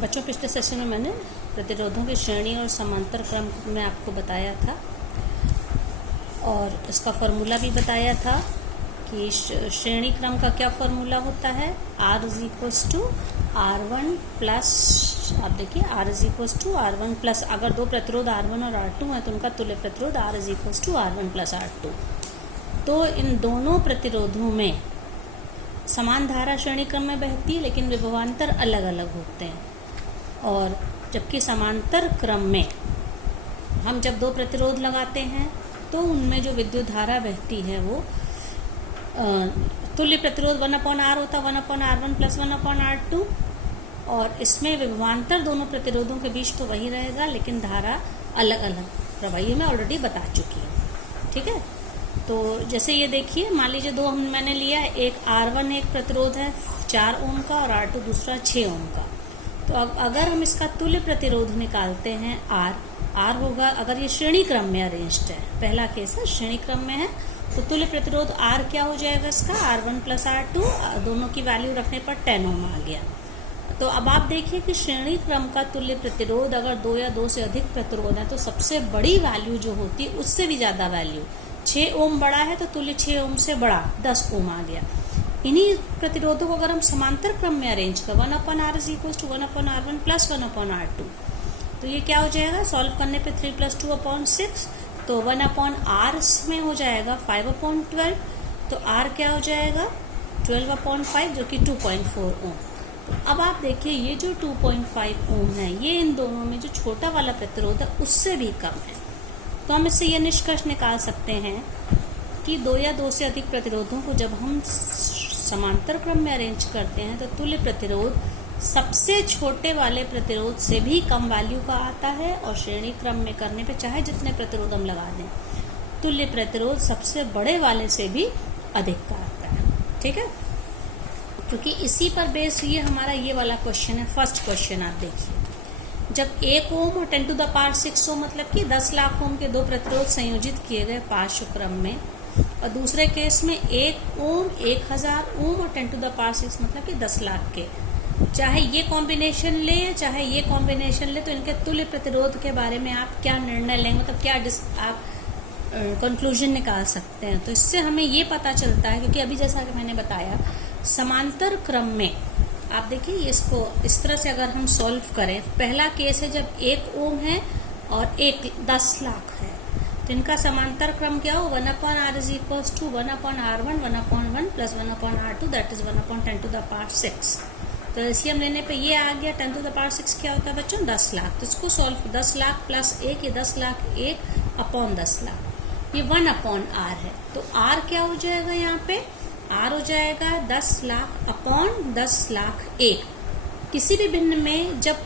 बच्चों, पिछले सेशन में मैंने प्रतिरोधों की श्रेणी और समांतर क्रम में आपको बताया था और इसका फॉर्मूला भी बताया था कि श्रेणी क्रम का क्या फॉर्मूला होता है। R is equals to R1 plus, आप देखिए R is equals to R1 plus, अगर दो प्रतिरोध R1 और R2 है तो उनका तुल्य प्रतिरोध R is equals to R1 plus R2। तो इन दोनों प्रतिरोधों में समान धारा श्रेणी क्रम में बहती है लेकिन विभवांतर अलग अलग होते हैं, और जबकि समांतर क्रम में हम जब दो प्रतिरोध लगाते हैं तो उनमें जो विद्युत धारा बहती है वो तुल्य प्रतिरोध 1/R होता है, 1/R1 प्लस 1/R2, और इसमें विभवांतर दोनों प्रतिरोधों के बीच तो वही रहेगा लेकिन धारा अलग अलग प्रवाही में ऑलरेडी बता चुकी है। ठीक है, तो जैसे ये देखिए, मान लीजिए दो मैंने लिया, एक R1 एक प्रतिरोध है 4 ओम का और R2 दूसरा 6 ओम का। तो अब अगर हम इसका तुल्य प्रतिरोध निकालते हैं R होगा, अगर ये श्रेणी क्रम में अरेंज्ड है, पहला केस है श्रेणी क्रम में है, तो तुल्य प्रतिरोध R क्या हो जाएगा इसका, R1 प्लस R2, दोनों की वैल्यू रखने पर 10 ओम आ गया। तो अब आप देखिए कि श्रेणी क्रम का तुल्य प्रतिरोध अगर 2 या 2 से अधिक प्रतिरोध है तो सबसे बड़ी वैल्यू जो होती है उससे भी ज्यादा वैल्यू, 6 ओम बड़ा है तो तुल्य 6 ओम से बड़ा 10 ओम आ गया। इन्हीं प्रतिरोधों को अगर हम समांतर क्रम में अरेंज कर 1/R is equal to 1/R1 plus 1/R2, तो ये क्या हो जाएगा, सॉल्व करने पे 3 + 2/6, तो 1/R में हो जाएगा 5/12, तो R क्या हो जाएगा 12/5 जो कि 2.4 ओम। तो अब आप देखिए ये जो 2.5 ओम है ये इन दोनों में जो छोटा वाला प्रतिरोध है उससे भी कम है। तो हम इससे यह निष्कर्ष निकाल सकते हैं कि 2 या 2 से अधिक प्रतिरोधों को जब हम समांतर क्रम में अरेंज करते हैं तो तुल्य प्रतिरोध सबसे छोटे वाले प्रतिरोध से भी कम वैल्यू का आता है, और श्रेणी क्रम में करने पे चाहे जितने प्रतिरोध हम लगा दें तुल्य प्रतिरोध सबसे बड़े वाले से भी अधिक का आता है। ठीक है, क्योंकि इसी पर बेस्ड ये हमारा ये वाला क्वेश्चन है। फर्स्ट क्वेश्चन आप देखिए, जब 1 ओम और 10⁻⁶ ओम मतलब कि 10 लाख ओम के दो प्रतिरोध संयोजित किए गए पार्श्व क्रम में, और दूसरे केस में 1 ओम 1000 ओम और 10⁻⁶ मतलब कि 10 लाख के, चाहे ये कॉम्बिनेशन ले चाहे ये कॉम्बिनेशन ले, तो इनके तुल्य प्रतिरोध के बारे में आप क्या निर्णय लेंगे, मतलब क्या आप कंक्लूजन निकाल सकते हैं। तो इससे हमें ये पता चलता है, क्योंकि अभी जैसा कि मैंने बताया समांतर क्रम में आप देखिए इसको इस तरह से अगर हम सॉल्व करें, पहला केस है जब 1 ओम है और 10 लाख है, तो इनका समांतर क्रम क्या हो, 1/R is equals to 1/R1 1/1 plus 1/R2 that is 1/10⁻⁶। तो इसलिए हम लेने पे ये आ गया 10⁻⁶ क्या होता है बच्चों, 10 लाख। तो इसको सॉल्व 10 लाख प्लस 1, ये 10 लाख 1/10 लाख, ये 1/R है। तो R क्या हो जाएगा, यहाँ पे R हो जाएगा 10 लाख/10 लाख 1। किसी भी भिन्न में जब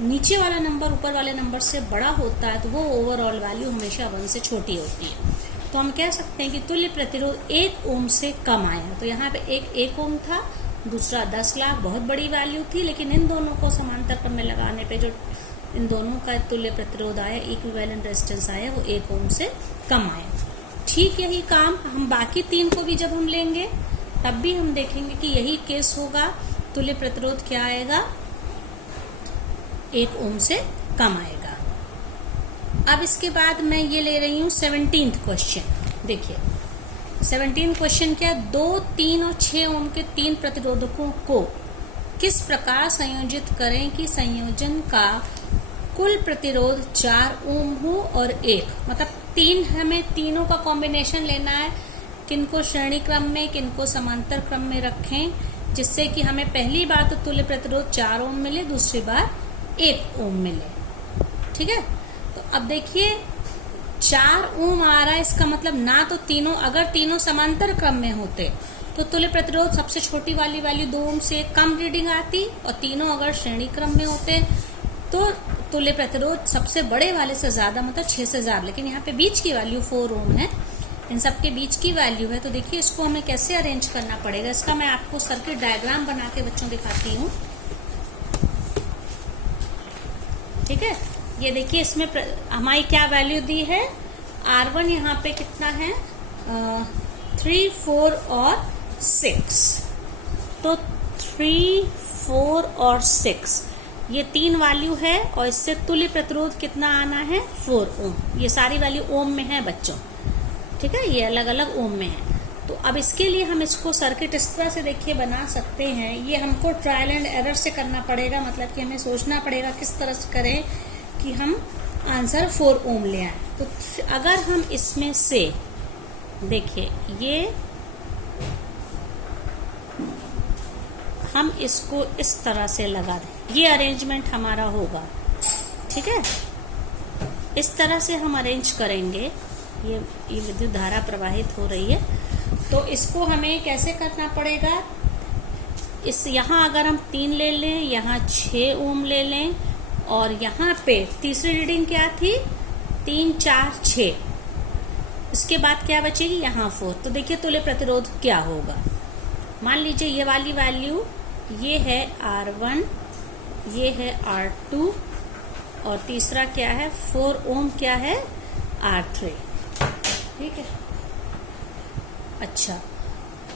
नीचे वाला नंबर ऊपर वाले नंबर से बड़ा होता है तो वो ओवरऑल वैल्यू हमेशा 1 से छोटी होती है। तो हम कह सकते हैं कि तुल्य प्रतिरोध 1 ओम से कम आया। तो यहाँ पे 1 ओम था, दूसरा 10 लाख, बहुत बड़ी वैल्यू थी, लेकिन इन दोनों को समांतर क्रम में लगाने पे जो इन दोनों का तुल्य प्रतिरोध आया, इक्विवेलेंट रेजिस्टेंस आया, वो 1 ओम से कम आया। ठीक यही काम हम बाकी 3 को भी जब हम लेंगे तब भी हम देखेंगे कि यही केस होगा, तुल्य प्रतिरोध क्या आएगा, 1 ओम से कम आएगा। अब इसके बाद मैं ये ले रही हूँ 17th क्वेश्चन। देखिए 17th क्वेश्चन क्या है, 2, 3 और 6 ओम के 3 प्रतिरोधकों को किस प्रकार संयोजित करें कि संयोजन का कुल प्रतिरोध 4 ओम हो और 1, मतलब 3, हमें तीनों का कॉम्बिनेशन लेना है, किनको श्रेणी क्रम में किनको समांतर क्रम में रखें, जिससे कि हमें पहली बार तो तुल्य प्रतिरोध 4 ओम मिले, दूसरी बार 1 ओम मिले। ठीक है, तो अब देखिए 4 ओम आ रहा है, इसका मतलब ना तो तीनों, अगर तीनों समांतर क्रम में होते तो तुल्य प्रतिरोध सबसे छोटी वाली वैल्यू 2 ओम से कम रीडिंग आती, और तीनों अगर श्रेणी क्रम में होते तो तुल्य प्रतिरोध सबसे बड़े वाले से ज्यादा, मतलब 6 से ज्यादा, लेकिन यहाँ पे बीच की वैल्यू 4 ओम है, इन सबके बीच की वैल्यू है। तो देखिए इसको हमें कैसे अरेंज करना पड़ेगा, इसका मैं आपको सर्किट डायग्राम बना के बच्चों दिखाती हूँ। ठीक है, ये देखिए इसमें हमारी क्या वैल्यू दी है, R1 यहाँ पे कितना है 3, 4 और 6, तो 3, 4 और 6, ये 3 वैल्यू है और इससे तुल्य प्रतिरोध कितना आना है 4 ओम। ये सारी वैल्यू ओम में है बच्चों, ठीक है, ये अलग अलग ओम में है। तो अब इसके लिए हम इसको सर्किट इस तरह से देखिए बना सकते हैं। ये हमको ट्रायल एंड एरर से करना पड़ेगा, मतलब कि हमें सोचना पड़ेगा किस तरह से करें कि हम आंसर 4 ओम ले आए। तो अगर हम इसमें से देखिए ये हम इसको इस तरह से लगा दें, ये अरेंजमेंट हमारा होगा, ठीक है। इस तरह से हम अरेंज करेंगे। ये विद्युत धारा प्रवाहित हो रही है, तो इसको हमें कैसे करना पड़ेगा, इस यहाँ अगर हम 3 ले लें, यहाँ 6 ओम ले लें, और यहाँ पे तीसरी रीडिंग क्या थी 3 4 6, इसके बाद क्या बचेगी यहाँ 4। तो देखिए तुल्य प्रतिरोध क्या होगा। मान लीजिए ये वाली वैल्यू ये है R1, ये है R2, और तीसरा क्या है 4 ओम क्या है R3, ठीक है। अच्छा,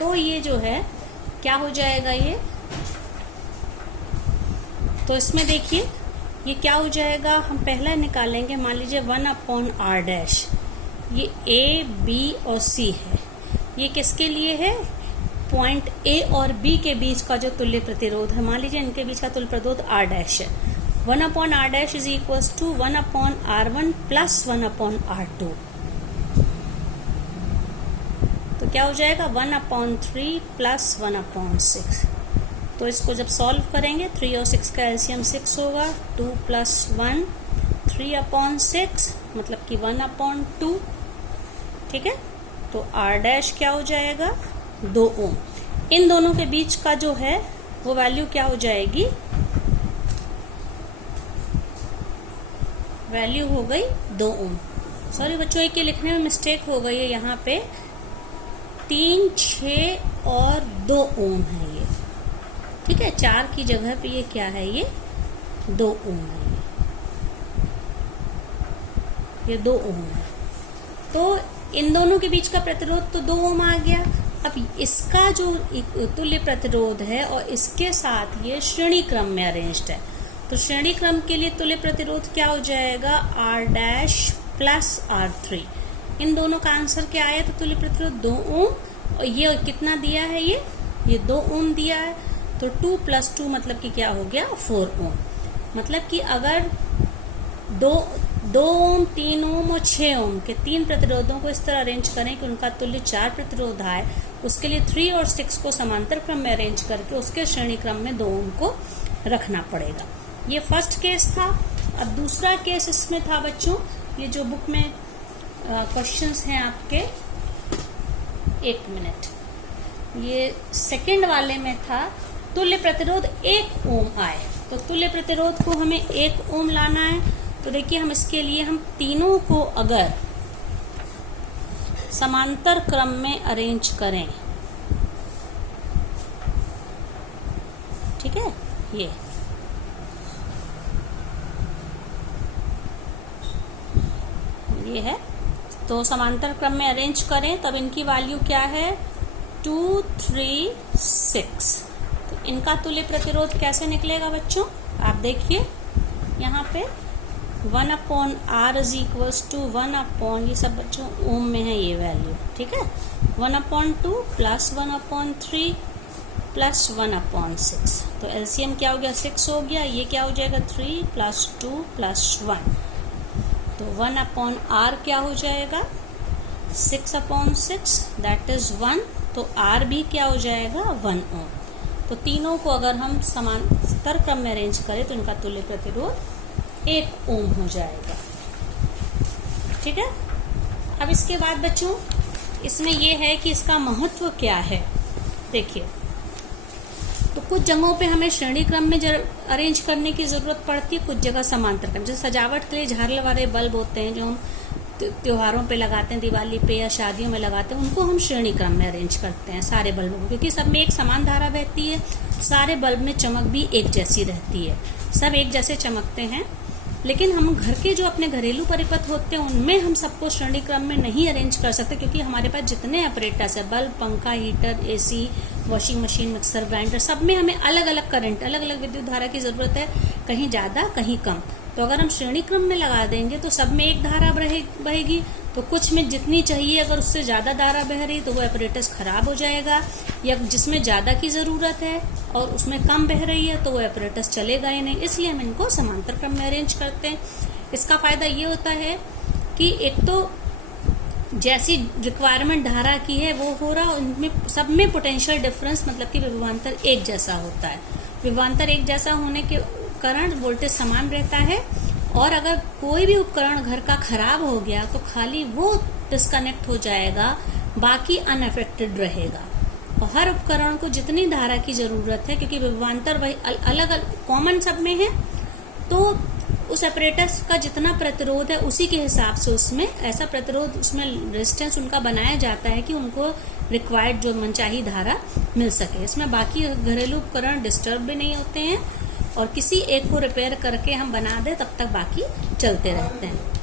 तो ये जो है क्या हो जाएगा ये, तो इसमें देखिए ये क्या हो जाएगा, हम पहला निकालेंगे। मान लीजिए 1/R', ये A, B और C है। ये किसके लिए है, पॉइंट A और B के बीच का जो तुल्य प्रतिरोध है। मान लीजिए इनके बीच का तुल्य प्रतिरोध R' है। 1/R' is equals to 1/R1 plus 1/R2। तो क्या हो जाएगा 1/3 प्लस 1/6। तो इसको जब सॉल्व करेंगे 3 और 6 का एलसीएम 6 होगा। 2 + 1 3/6 मतलब कि 1/2, ठीक है। तो R' क्या हो जाएगा 2 ओम। इन दोनों के बीच का जो है वो वैल्यू क्या हो जाएगी, वैल्यू हो गई 2 ओम। सॉरी बच्चों, एक लिखने में मिस्टेक हो गई है, यहाँ पे 3 6 और 2 ओम है ये, ठीक है। 4 की जगह पे ये क्या है, ये 2 ओम है, ये 2 ओम है। तो इन दोनों के बीच का प्रतिरोध तो 2 ओम आ गया। अब इसका जो तुल्य प्रतिरोध है और इसके साथ ये श्रेणी क्रम में अरेंज्ड है, तो श्रेणी क्रम के लिए तुल्य प्रतिरोध क्या हो जाएगा R' प्लस R3। इन दोनों का आंसर क्या आया, तो तुल्य प्रतिरोध 2 ओम, और ये कितना दिया है, ये 2 ओम दिया है। तो 2 + 2 मतलब कि क्या हो गया 4 ओम। मतलब कि अगर 2 ओम 3 ओम और 6 ओम के 3 प्रतिरोधों को इस तरह अरेंज करें कि उनका तुल्य 4 प्रतिरोध आए, उसके लिए 3 और 6 को समांतर क्रम में अरेंज करके उसके श्रेणी क्रम में 2 ओम को रखना पड़ेगा। ये फर्स्ट केस था। अब दूसरा केस इसमें था बच्चों, ये जो बुक में क्वेश्चंस हैं आपके, 1 मिनट, ये सेकंड वाले में था तुल्य प्रतिरोध 1 ओम आए। तो तुल्य प्रतिरोध को हमें 1 ओम लाना है। तो देखिए हम इसके लिए हम तीनों को अगर समांतर क्रम में अरेंज करें, ठीक है, ये है। तो समांतर क्रम में अरेंज करें तब इनकी वैल्यू क्या है 2 3 6। तो इनका तुल्य प्रतिरोध कैसे निकलेगा बच्चों, आप देखिए यहाँ पे 1/R इज इक्वल्स टू 1/, ये सब बच्चों ओम में है ये वैल्यू, ठीक है। 1/2 प्लस 1/3 प्लस 1/6। तो एलसीएम क्या हो गया 6 हो गया। ये क्या हो जाएगा 3 + 2 + 1। तो 1/R क्या हो जाएगा 6/6 दैट इज 1। तो R भी क्या हो जाएगा 1 ओम। तो तीनों को अगर हम समांतर क्रम में अरेंज करें तो इनका तुल्य प्रतिरोध 1 ओम हो जाएगा, ठीक है। अब इसके बाद बच्चों इसमें यह है कि इसका महत्व क्या है। देखिए, तो कुछ जगहों पे हमें श्रेणी क्रम में अरेंज करने की जरूरत पड़ती है, कुछ जगह समांतर क्रम। जैसे सजावट के लिए झालर वाले बल्ब होते हैं जो हम त्योहारों पे लगाते हैं, दिवाली पे या शादियों में लगाते हैं, उनको हम श्रेणी क्रम में अरेंज करते हैं सारे बल्बों को, क्योंकि सब में एक समान धारा बहती है, सारे बल्ब में चमक भी एक जैसी रहती है, सब एक जैसे चमकते हैं। लेकिन हम घर के जो अपने घरेलू परिपथ होते हैं उनमें हम सबको श्रेणी क्रम में नहीं अरेंज कर सकते, क्योंकि हमारे पास जितने ऑपरेटर्स है, बल्ब, पंखा, heater, AC, washing machine, mixer, grinder, सब में हमें अलग अलग करंट, अलग अलग विद्युत धारा की जरूरत है, कहीं ज्यादा कहीं कम। तो अगर हम श्रेणी क्रम में लगा देंगे तो सब में एक धारा बहेगी, तो कुछ में जितनी चाहिए अगर उससे ज्यादा धारा बह रही तो वो एपरेटस खराब हो जाएगा, या जिसमें ज्यादा की जरूरत है और उसमें कम बह रही है तो वो एपरेटस चलेगा ही नहीं। इसलिए हम इनको समांतर क्रम में अरेंज करते हैं। इसका फायदा ये होता है कि एक तो जैसी रिक्वायरमेंट धारा की है वो हो रहा, उनमें सब में पोटेंशियल डिफरेंस मतलब कि विभवांतर एक जैसा होता है। विभवांतर एक जैसा होने के कारण वोल्टेज समान रहता है, और अगर कोई भी उपकरण घर का खराब हो गया तो खाली वो डिस्कनेक्ट हो जाएगा, बाकी अनअफेक्टेड रहेगा। और हर उपकरण को जितनी धारा की जरूरत है, क्योंकि विभवांतर वही अलग अलग कॉमन सब में है, तो उस एपरेटस का जितना प्रतिरोध है उसी के हिसाब से उसमें ऐसा प्रतिरोध, उसमें रेजिस्टेंस उनका बनाया जाता है कि उनको रिक्वायर्ड जो मनचाही धारा मिल सके। इसमें बाकी घरेलू उपकरण डिस्टर्ब भी नहीं होते हैं, और किसी एक को रिपेयर करके हम बना दे तब तक बाकी चलते रहते हैं।